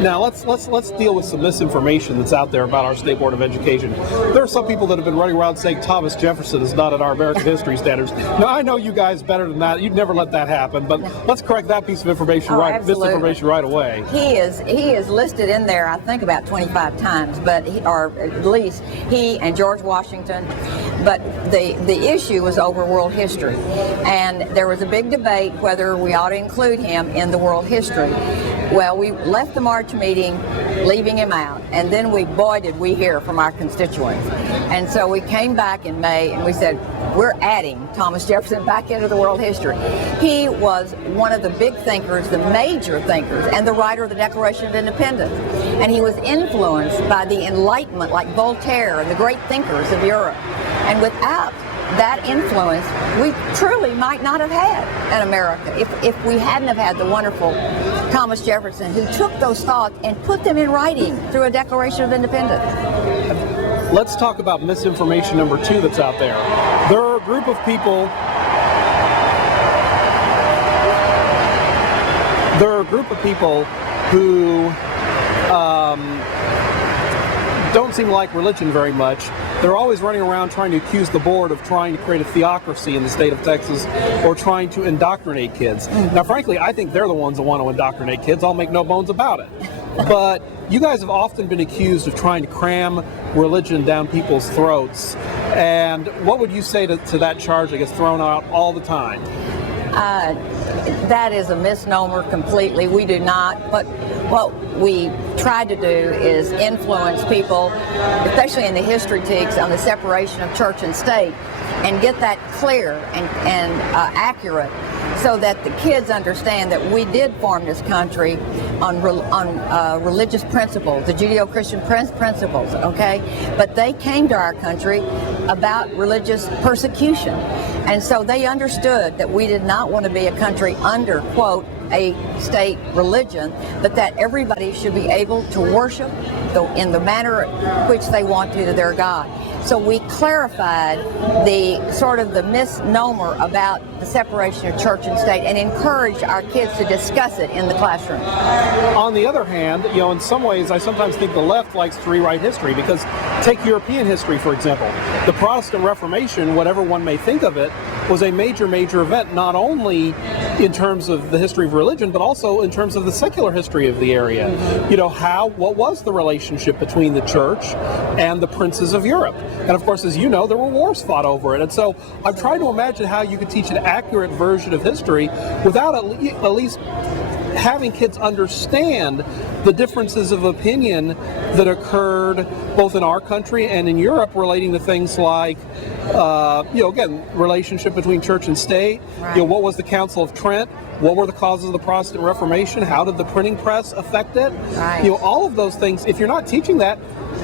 Now let's deal with some misinformation that's out there about our State Board of Education. There are some people that have been running around saying Thomas Jefferson is not at our American history standards. Now I know you guys better than that. You'd never let that happen. But let's correct that piece of information misinformation right away. He is listed in there, I think, about 25 times, or at least he and George Washington. But the issue was over world history, and there was a big debate whether we ought to include him in the world history. Well, we left the March meeting leaving him out, and then boy did we hear from our constituents. And so we came back in May and we said, we're adding Thomas Jefferson back into the world history. He was one of the big thinkers, the major thinkers, and the writer of the Declaration of Independence. And he was influenced by the Enlightenment, like Voltaire and the great thinkers of Europe. And without that influence, we truly might not have had an America if we hadn't have had the wonderful Thomas Jefferson, who took those thoughts and put them in writing through a Declaration of Independence. Let's talk about misinformation number 2 that's out there. There are a group of people who don't seem to like religion very much. They're always running around trying to accuse the board of trying to create a theocracy in the state of Texas or trying to indoctrinate kids. Now, frankly, I think they're the ones that want to indoctrinate kids. I'll make no bones about it. But you guys have often been accused of trying to cram religion down people's throats. And what would you say to that charge that gets thrown out all the time? That is a misnomer completely. We do not. But what we try to do is influence people, especially in the history teachings, on the separation of church and state, and get that clear and accurate, so that the kids understand that we did form this country on religious principles, the Judeo-Christian principles, okay? But they came to our country about religious persecution. And so they understood that we did not want to be a country under, quote, a state religion, but that everybody should be able to worship in the manner which they want to their God. So we clarified the misnomer about the separation of church and state and encouraged our kids to discuss it in the classroom. On the other hand, in some ways, I sometimes think the left likes to rewrite history, because take European history, for example. The Protestant Reformation, whatever one may think of it, was a major event, not only in terms of the history of religion, but also in terms of the secular history of the area. What was the relationship between the church and the princes of Europe? And of course, as you know, there were wars fought over it. And so I'm trying to imagine how you could teach an accurate version of history without at least having kids understand the differences of opinion that occurred both in our country and in Europe relating to things like, again, relationship between church and state. Right. What was the Council of Trent? What were the causes of the Protestant Reformation? How did the printing press affect it? Right. All of those things. If you're not teaching that,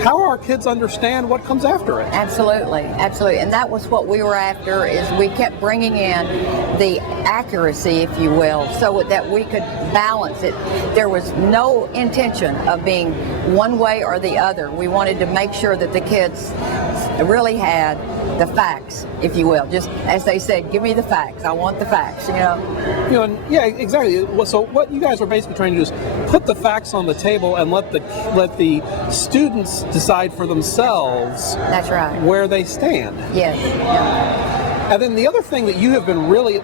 how do our kids understand what comes after it? Absolutely. And that was what we were after, is we kept bringing in the accuracy, if you will, so that we could balance it. There was no intention of being one way or the other. We wanted to make sure that the kids really had the facts, if you will. Just as they said, give me the facts. I want the facts, Yeah, exactly. So what you guys are basically trying to do is put the facts on the table and let the students decide for themselves. That's right. Where they stand. Yes. Yeah. And then the other thing that you have been really,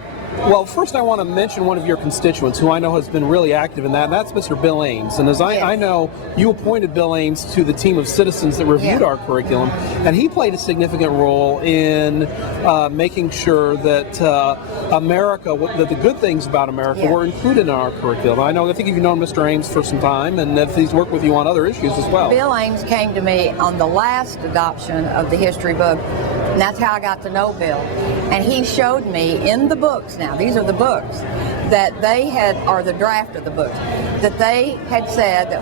first I want to mention one of your constituents who I know has been really active in that, and that's Mr. Bill Ames. And as I know, you appointed Bill Ames to the team of citizens that reviewed our curriculum, and he played a significant role in making sure that that the good things about America were included in our curriculum. I think you've known Mr. Ames for some time, and he's worked with you on other issues as well. Bill Ames came to me on the last adoption of the history book, and that's how I got to know Bill. And he showed me in the books, now these are the books, that they had, or the draft of the book, that they had said that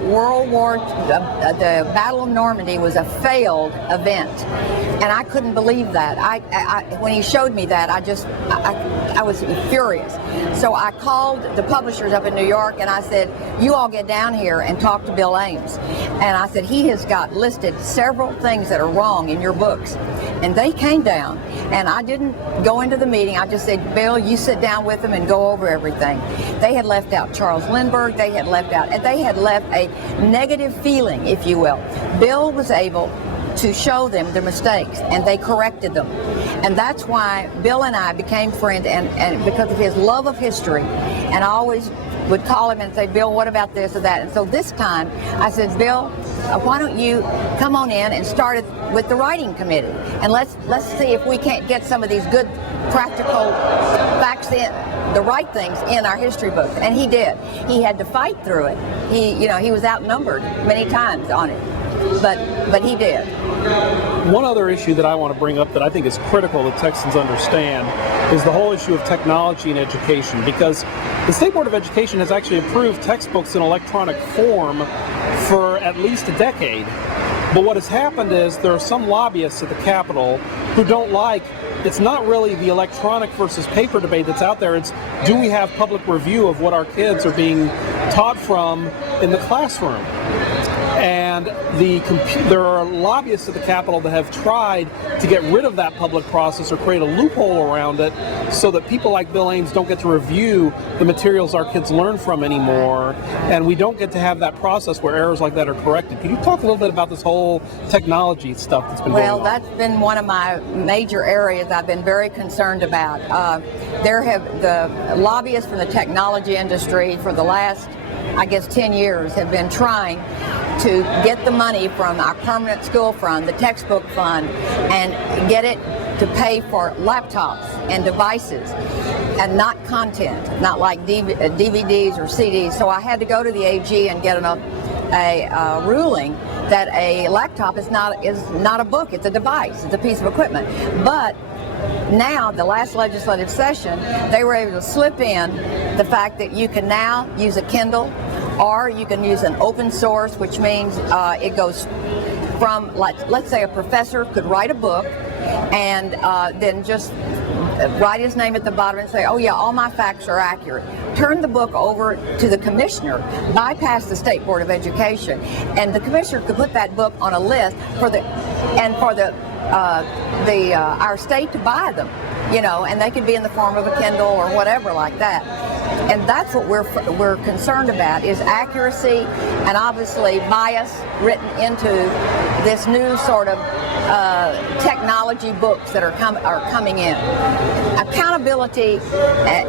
the Battle of Normandy was a failed event. And I couldn't believe that. When he showed me that, I was furious. So I called the publishers up in New York and I said, you all get down here and talk to Bill Ames. And I said, he has got listed several things that are wrong in your books. And they came down, and I didn't go into the meeting. I just said, Bill, you sit down with them and go over everything. They had left out Charles Lindbergh. They had left a negative feeling, if you will. Bill was able to show them the mistakes, and they corrected them. And that's why Bill and I became friends, and because of his love of history. And I always would call him and say, Bill, what about this or that? And so this time I said, Bill, why don't you come on in and start it with the writing committee, and let's see if we can't get some of these good practical facts in, the right things in our history books. And he did. He had to fight through it. He was outnumbered many times on it, but he did. One other issue that I want to bring up that I think is critical that Texans understand is the whole issue of technology in education, because the State Board of Education has actually approved textbooks in electronic form for at least a decade. But what has happened is there are some lobbyists at the Capitol who don't like, it's not really the electronic versus paper debate that's out there, it's do we have public review of what our kids are being taught from in the classroom? And there are lobbyists at the Capitol that have tried to get rid of that public process or create a loophole around it so that people like Bill Ames don't get to review the materials our kids learn from anymore, and we don't get to have that process where errors like that are corrected. Can you talk a little bit about this whole technology stuff that's been going on? Well, that's been one of my major areas I've been very concerned about. The lobbyists from the technology industry for the last, I guess, 10 years have been trying to get the money from our permanent school fund, the textbook fund, and get it to pay for laptops and devices and not content, not like DVDs or CDs. So I had to go to the AG and get a ruling that a laptop is not a book, it's a device, it's a piece of equipment. But now, the last legislative session, they were able to slip in the fact that you can now use a Kindle, or you can use an open source, which means it goes from, let's say a professor could write a book and then just write his name at the bottom and say, oh yeah, all my facts are accurate. Turn the book over to the commissioner, bypass the State Board of Education, and the commissioner could put that book on a list for our state to buy them, and they could be in the form of a Kindle or whatever like that. And that's what we're concerned about, is accuracy and obviously bias written into this new sort of technology books that are coming in. Accountability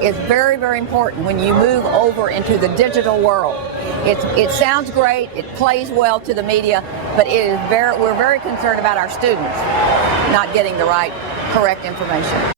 is very, very important when you move over into the digital world. It sounds great, it plays well to the media, but we're very concerned about our students not getting the correct information.